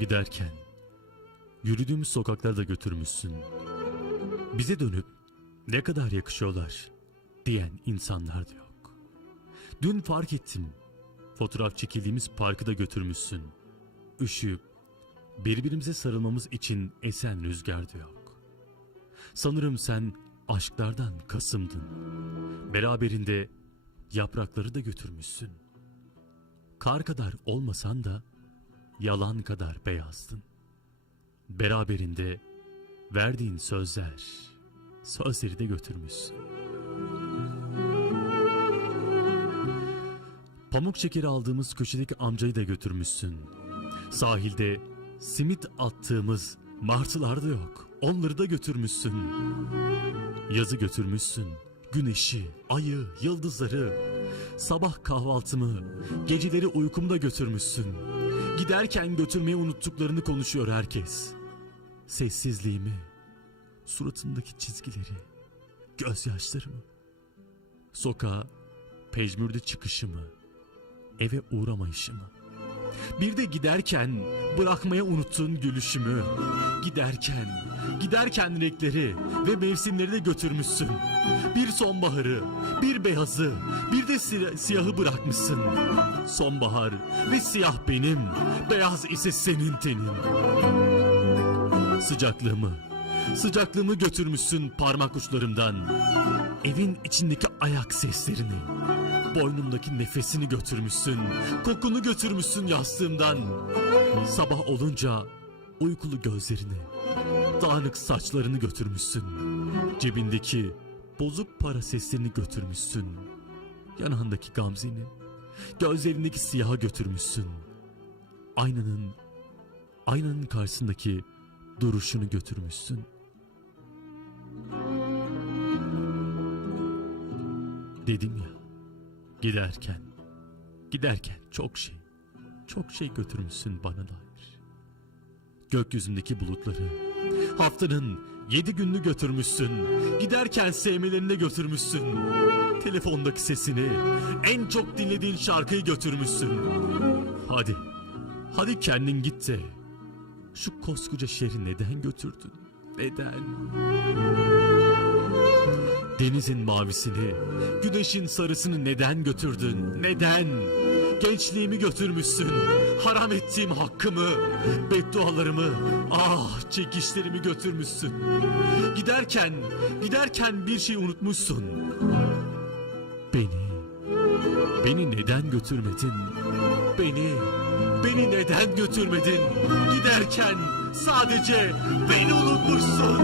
Giderken yürüdüğümüz sokaklarda götürmüşsün. Bize dönüp ne kadar yakışıyorlar diyen insanlar da yok. Dün fark ettim. Fotoğraf çekildiğimiz parkı da götürmüşsün. Üşüyüp birbirimize sarılmamız için esen rüzgar da yok. Sanırım sen aşklardan kasımdın. Beraberinde yaprakları da götürmüşsün. Kar kadar olmasan da yalan kadar beyazdın. Beraberinde verdiğin sözler, sözleri de götürmüşsün. Pamuk şekeri aldığımız köşedeki amcayı da götürmüşsün. Sahilde simit attığımız martılar da yok. Onları da götürmüşsün. Yazı götürmüşsün. Güneşi, ayı, yıldızları. Sabah kahvaltımı, geceleri uykumda götürmüşsün. Giderken götürmeyi unuttuklarını konuşuyor herkes. Sessizliğimi, suratımdaki çizgileri, gözyaşlarımı, sokağa pejmürde çıkışımı, eve uğramayışımı. Bir de giderken bırakmaya unuttuğun gülüşümü. Giderken, giderken renkleri ve mevsimleri de götürmüşsün. Bir sonbaharı, bir beyazı, bir de si- siyahı bırakmışsın. Sonbahar ve siyah benim, beyaz ise senin tenin. Sıcaklığımı, sıcaklığımı götürmüşsün parmak uçlarımdan. Evin içindeki ayak seslerini, boynumdaki nefesini götürmüşsün. Kokunu götürmüşsün yastığımdan. Sabah olunca uykulu gözlerini, dağınık saçlarını götürmüşsün. Cebindeki bozuk para seslerini götürmüşsün. Yanağındaki gamzeni, gözlerindeki siyaha götürmüşsün. Aynanın, aynanın karşısındaki duruşunu götürmüşsün. Dedim ya, giderken, giderken çok şey, çok şey götürmüşsün bana dair. Gökyüzündeki bulutları, haftanın yedi gününü götürmüşsün. Giderken sevmelerini götürmüşsün. Telefondaki sesini, en çok dinlediğin şarkıyı götürmüşsün. Hadi, hadi kendin git de şu koskoca şehri neden götürdün? Neden? Denizin mavisini, güneşin sarısını neden götürdün? Neden? Gençliğimi götürmüşsün. Haram ettiğim hakkımı, beddualarımı, ah çekişlerimi götürmüşsün. Giderken, giderken bir şey unutmuşsun. Beni, neden götürmedin? Beni, beni neden götürmedin? Giderken sadece beni unutmuşsun.